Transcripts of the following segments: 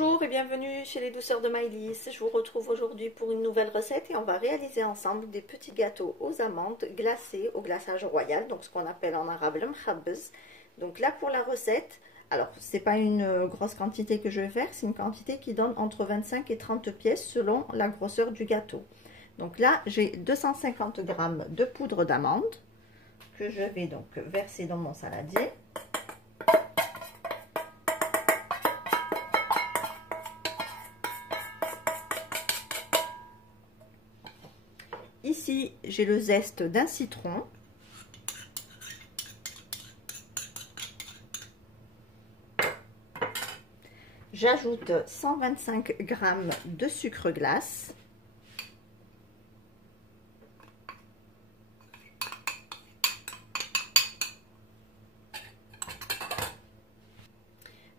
Bonjour et bienvenue chez les douceurs de Maïlis. Je vous retrouve aujourd'hui pour une nouvelle recette et on va réaliser ensemble des petits gâteaux aux amandes glacés au glaçage royal, donc ce qu'on appelle en arabe le mkhabbez. Donc là pour la recette, alors c'est pas une grosse quantité que je vais faire, c'est une quantité qui donne entre 25 et 30 pièces selon la grosseur du gâteau. Donc là j'ai 250 g de poudre d'amande que je vais donc verser dans mon saladier. Ici, j'ai le zeste d'un citron. J'ajoute 125 g de sucre glace.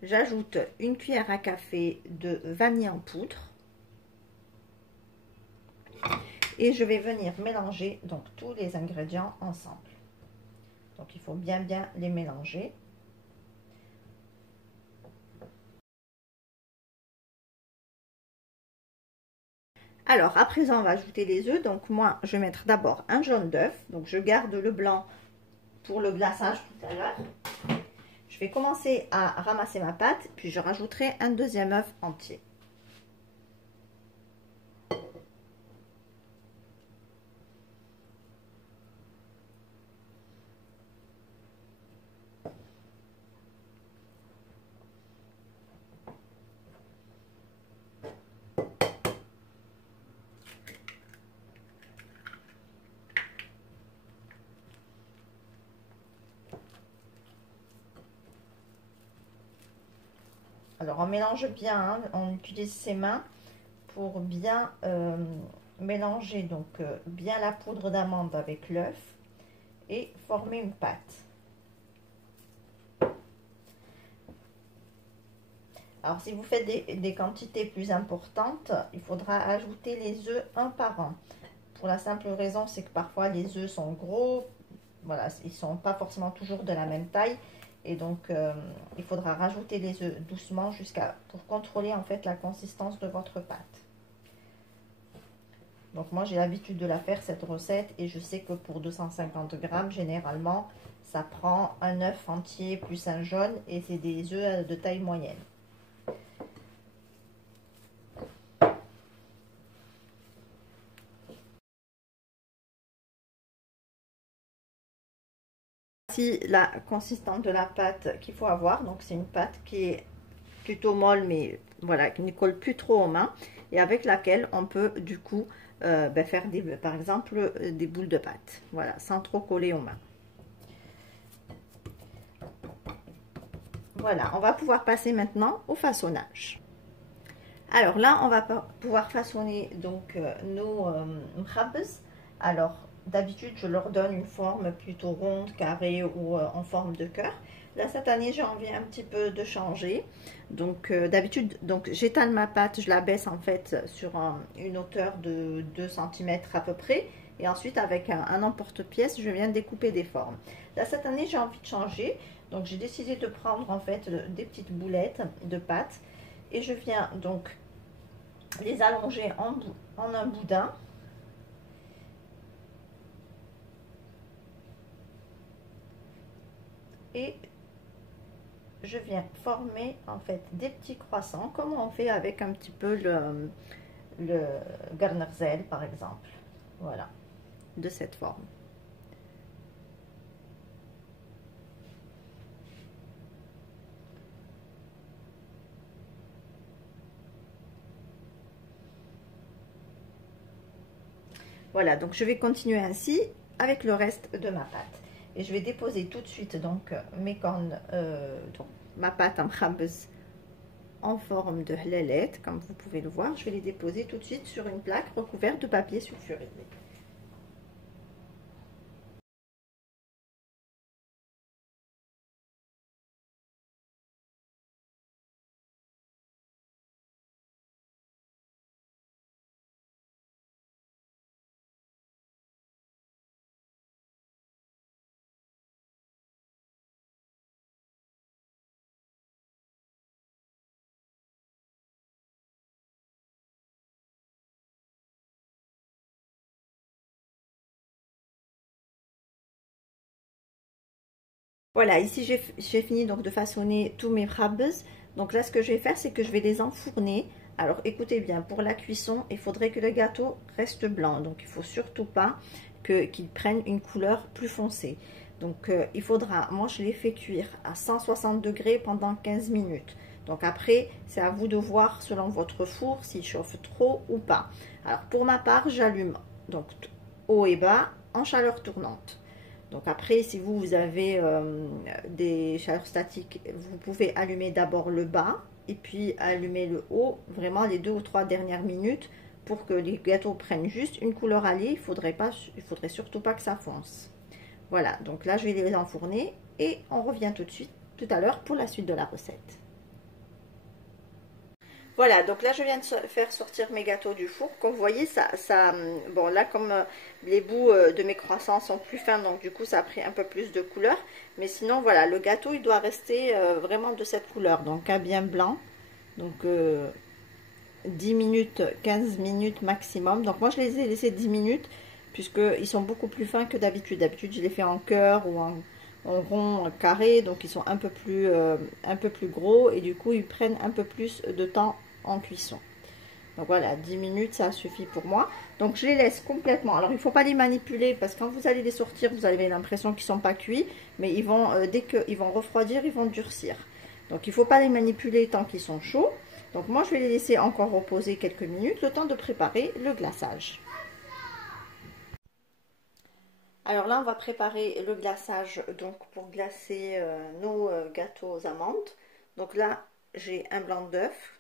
J'ajoute une cuillère à café de vanille en poudre. Et je vais venir mélanger donc tous les ingrédients ensemble. Donc il faut bien les mélanger. Alors à présent on va ajouter les œufs. Donc moi je vais mettre d'abord un jaune d'œuf. Donc je garde le blanc pour le glaçage tout à l'heure. Je vais commencer à ramasser ma pâte, puis je rajouterai un deuxième œuf entier. Alors on mélange bien, hein, on utilise ses mains pour bien mélanger donc bien la poudre d'amande avec l'œuf et former une pâte. Alors si vous faites des quantités plus importantes, il faudra ajouter les œufs un par un. Pour la simple raison, c'est que parfois les œufs sont gros, voilà, ils sont pas forcément toujours de la même taille. Et donc, il faudra rajouter les œufs doucement pour contrôler en fait la consistance de votre pâte. Donc moi, j'ai l'habitude de la faire cette recette et je sais que pour 250 g, généralement, ça prend un œuf entier plus un jaune et c'est des œufs de taille moyenne. Voici la consistance de la pâte qu'il faut avoir. Donc c'est une pâte qui est plutôt molle, mais voilà, qui ne colle plus trop aux mains et avec laquelle on peut du coup faire par exemple des boules de pâte, voilà, sans trop coller aux mains. Voilà, on va pouvoir passer maintenant au façonnage. Alors là, on va pouvoir façonner donc nos mkhabbez. Alors d'habitude, je leur donne une forme plutôt ronde, carrée ou en forme de cœur. Là, cette année, j'ai envie un petit peu de changer. Donc d'habitude, j'étale ma pâte, je la baisse en fait sur une hauteur de 2 cm à peu près. Et ensuite, avec un emporte-pièce, je viens découper des formes. Là, cette année, j'ai envie de changer. Donc j'ai décidé de prendre en fait des petites boulettes de pâte. Et je viens donc les allonger en un boudin. Et je viens former en fait des petits croissants comme on fait avec un petit peu le garnerzel par exemple. Voilà, de cette forme. Voilà, donc je vais continuer ainsi avec le reste de ma pâte. Et je vais déposer tout de suite donc mes cornes, donc ma pâte en mkhabbez en forme de hlalette, comme vous pouvez le voir. Je vais les déposer tout de suite sur une plaque recouverte de papier sulfurisé. Voilà, ici j'ai fini donc de façonner tous mes mrabbes. Donc là, ce que je vais faire, c'est que je vais les enfourner. Alors écoutez bien, pour la cuisson, il faudrait que le gâteau reste blanc. Donc il ne faut surtout pas qu'il prenne une couleur plus foncée. Donc il faudra, moi je l'ai fait cuire à 160 degrés pendant 15 minutes. Donc après, c'est à vous de voir selon votre four s'il chauffe trop ou pas. Alors pour ma part, j'allume donc haut et bas en chaleur tournante. Donc après, si vous avez des chaleurs statiques, vous pouvez allumer d'abord le bas et puis allumer le haut, vraiment les 2 ou 3 dernières minutes pour que les gâteaux prennent juste une couleur alliée. Il faudrait surtout pas que ça fonce. Voilà, donc là je vais les enfourner et on revient tout à l'heure pour la suite de la recette. Voilà, donc là je viens de faire sortir mes gâteaux du four. Comme vous voyez, bon là comme les bouts de mes croissants sont plus fins, donc du coup ça a pris un peu plus de couleur. Mais sinon voilà, le gâteau il doit rester vraiment de cette couleur, donc à bien blanc. Donc 10 minutes, 15 minutes maximum. Donc moi je les ai laissés 10 minutes puisqu'ils sont beaucoup plus fins que d'habitude. D'habitude je les fais en cœur ou en rond, carré, donc ils sont un peu plus gros et du coup ils prennent un peu plus de temps en cuisson. Donc voilà, 10 minutes ça suffit pour moi. Donc je les laisse complètement. Alors il ne faut pas les manipuler parce que quand vous allez les sortir, vous avez l'impression qu'ils ne sont pas cuits, mais ils vont dès qu'ils vont refroidir, ils vont durcir. Donc il ne faut pas les manipuler tant qu'ils sont chauds. Donc moi je vais les laisser encore reposer quelques minutes, le temps de préparer le glaçage. Alors là, on va préparer le glaçage donc pour glacer nos gâteaux aux amandes. Donc là, j'ai un blanc d'œuf.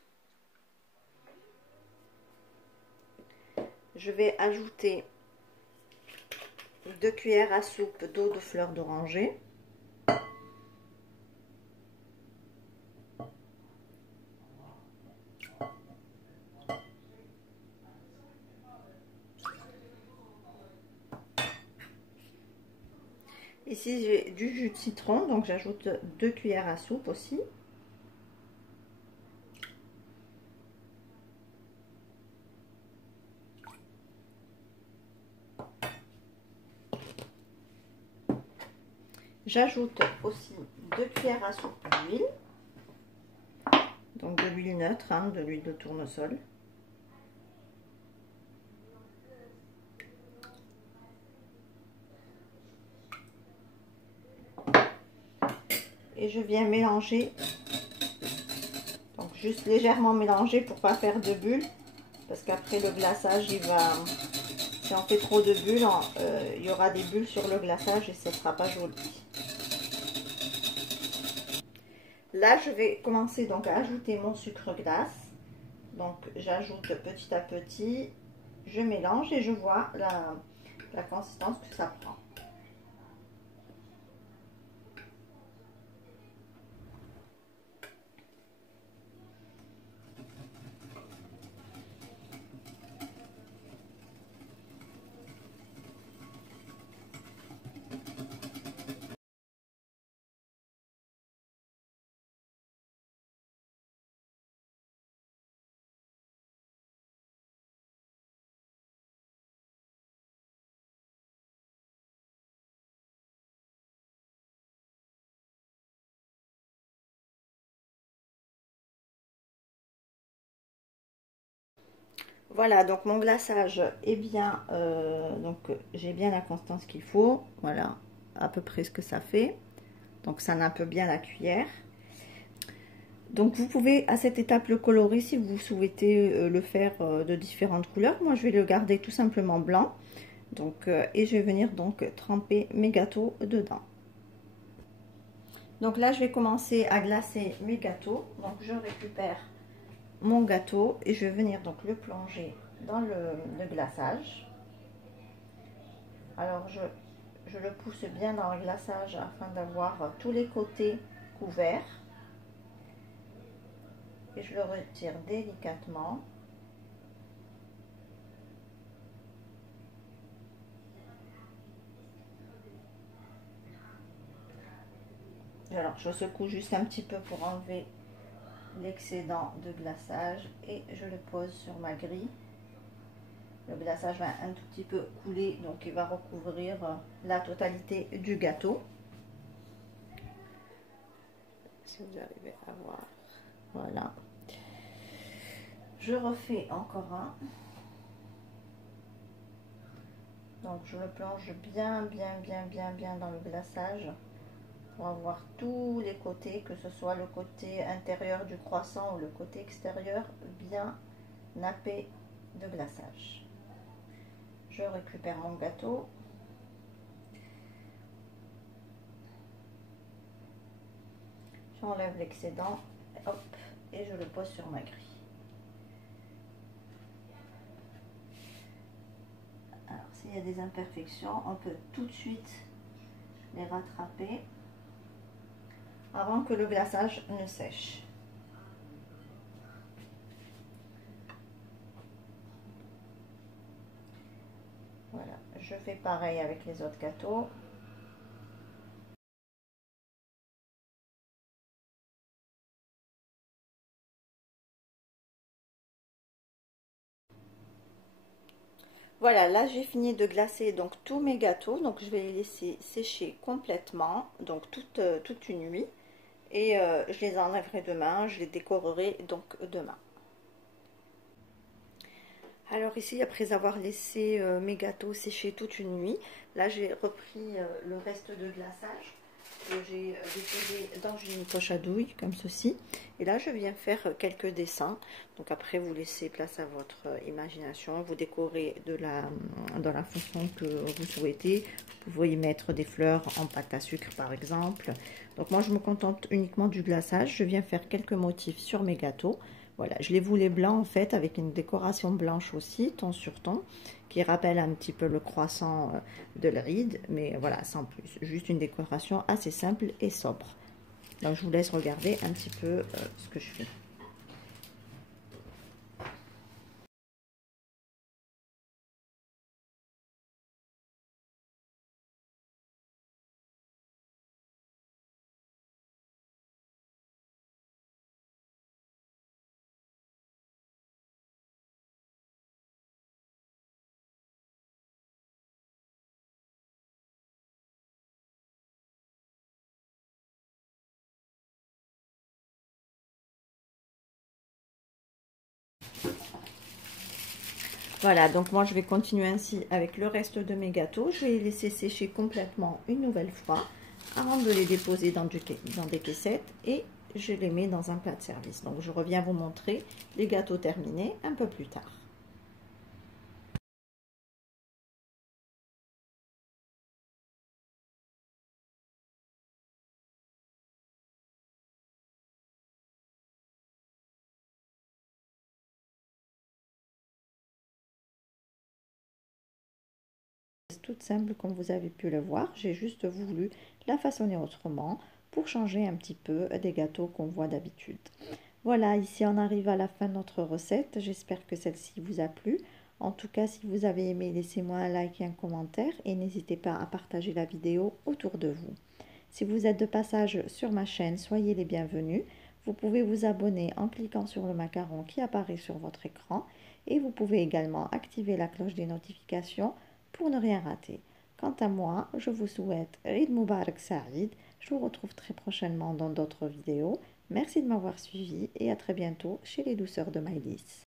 Je vais ajouter 2 cuillères à soupe d'eau de fleur d'oranger. Ici, j'ai du jus de citron, donc j'ajoute 2 cuillères à soupe aussi. J'ajoute aussi 2 cuillères à soupe d'huile, donc de l'huile neutre, hein, de l'huile de tournesol. Et je viens mélanger, donc juste légèrement mélanger pour pas faire de bulles, parce qu'après le glaçage, si on fait trop de bulles, il y aura des bulles sur le glaçage et ce ne sera pas joli. Là, je vais commencer donc à ajouter mon sucre glace. Donc, j'ajoute petit à petit, je mélange et je vois la consistance que ça prend. Voilà, donc mon glaçage est bien, donc j'ai bien la constance qu'il faut. Voilà, à peu près ce que ça fait. Donc ça nappe bien la cuillère. Donc vous pouvez à cette étape le colorer si vous souhaitez le faire de différentes couleurs. Moi je vais le garder tout simplement blanc. Donc, et je vais venir donc tremper mes gâteaux dedans. Donc là je vais commencer à glacer mes gâteaux. Donc je récupère mon gâteau et je vais venir donc le plonger dans le glaçage. Alors je le pousse bien dans le glaçage afin d'avoir tous les côtés couverts. Et je le retire délicatement. Alors je secoue juste un petit peu pour enlever l'excédent de glaçage et je le pose sur ma grille. Le glaçage va un tout petit peu couler, donc il va recouvrir la totalité du gâteau. si vous arrivez à voir. Voilà. Je refais encore un. Donc je le plonge bien dans le glaçage pour avoir tous les côtés, que ce soit le côté intérieur du croissant ou le côté extérieur, bien nappé de glaçage. Je récupère mon gâteau. J'enlève l'excédent, hop, et je le pose sur ma grille. Alors, s'il y a des imperfections, on peut tout de suite les rattraper avant que le glaçage ne sèche. Voilà, je fais pareil avec les autres gâteaux. Voilà, là j'ai fini de glacer donc tous mes gâteaux, donc je vais les laisser sécher complètement, donc toute une nuit, et je les enlèverai demain, je les décorerai donc demain. Alors ici, après avoir laissé mes gâteaux sécher toute une nuit, là j'ai repris le reste de glaçage que j'ai déposé dans une poche à douille comme ceci, et là je viens faire quelques dessins. Donc après vous laissez place à votre imagination, vous décorez dans la façon que vous souhaitez. Vous pouvez y mettre des fleurs en pâte à sucre par exemple. Donc moi je me contente uniquement du glaçage, je viens faire quelques motifs sur mes gâteaux. Voilà, je les voulais blancs en fait, avec une décoration blanche aussi, ton sur ton, qui rappelle un petit peu le croissant de l'Eid, mais voilà, sans plus. Juste une décoration assez simple et sobre. Donc je vous laisse regarder un petit peu ce que je fais. Voilà, donc moi je vais continuer ainsi avec le reste de mes gâteaux. Je vais les laisser sécher complètement une nouvelle fois avant de les déposer dans des caissettes, et je les mets dans un plat de service. Donc je reviens vous montrer les gâteaux terminés un peu plus tard. Toute simple comme vous avez pu le voir, j'ai juste voulu la façonner autrement pour changer un petit peu des gâteaux qu'on voit d'habitude. Voilà, ici on arrive à la fin de notre recette, j'espère que celle-ci vous a plu. En tout cas, si vous avez aimé, laissez-moi un like et un commentaire, et n'hésitez pas à partager la vidéo autour de vous. Si vous êtes de passage sur ma chaîne, soyez les bienvenus. Vous pouvez vous abonner en cliquant sur le macaron qui apparaît sur votre écran, et vous pouvez également activer la cloche des notifications pour ne rien rater. Quant à moi, je vous souhaite Eid Mubarak Saïd. Je vous retrouve très prochainement dans d'autres vidéos. Merci de m'avoir suivi et à très bientôt chez les douceurs de Maïlis.